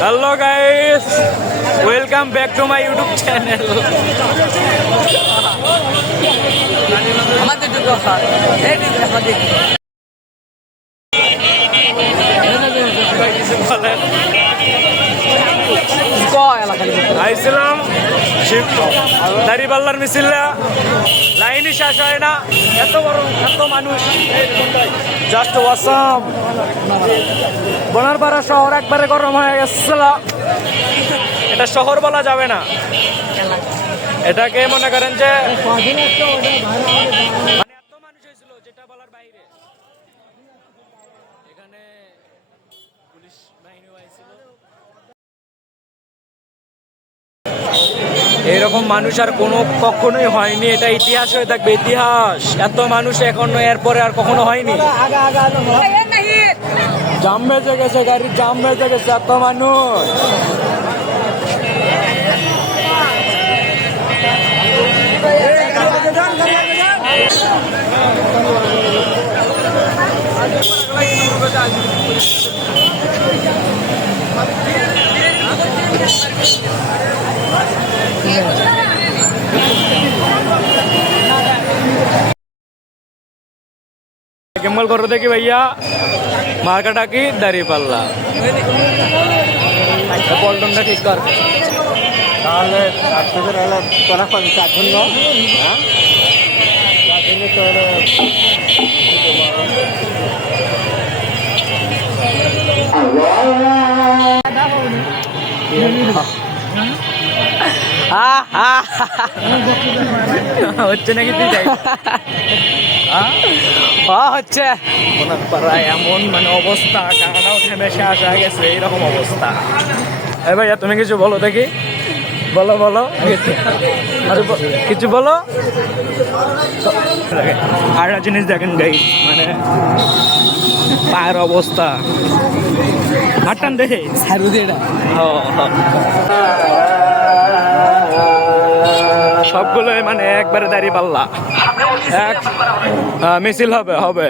Hello guys, welcome back to my YouTube channel. আইছিলাম দাড়িপাল্লার মিছিলরা, লাইনই শেষ হয় না, এত বড় এত মানুষ, জাস্ট ওয়াসাম। বনারপাড়া শহর একবারে গরম হয়ে গেছিল। এটা শহর বলা যাবে না, এটাকে মনে করেন যে মানে এত মানুষ হয়েছিল যেটা বলার বাইরে। এখানে পুলিশ বাহিনীও আইছিল। এরকম মানুষ আর কোনো কখনোই হয়নি, এটা ইতিহাস হয়ে থাকবে, ইতিহাস। এত মানুষ এখন এরপরে আর কখনো হয়নি। জাম বেজে গেছে, গাড়ির জাম বেজে গেছে, এত মানুষ। কেমল করো দেখি ভাইয়া, মার্কাটা কি দাঁড়িপাল্লা। পল্টনটা ঠিক কর তাহলে। তোরা 4 জন হচ্ছে নাকি? তুই যাই হচ্ছে এমন মানে অবস্থা, টাকাটাও থেমে শেষ হয়ে গেছে, এইরকম অবস্থা। এই ভাইয়া তুমি কিছু বলো দেখি, বলো বলো কিছু বলো। আর একটা জিনিস দেখেন গাই, মানে পায়ের অবস্থা, হাঁটান দেখে সবগুলোই মানে একবারে দাঁড়িপাল্লা। মিছিল হবে হবে।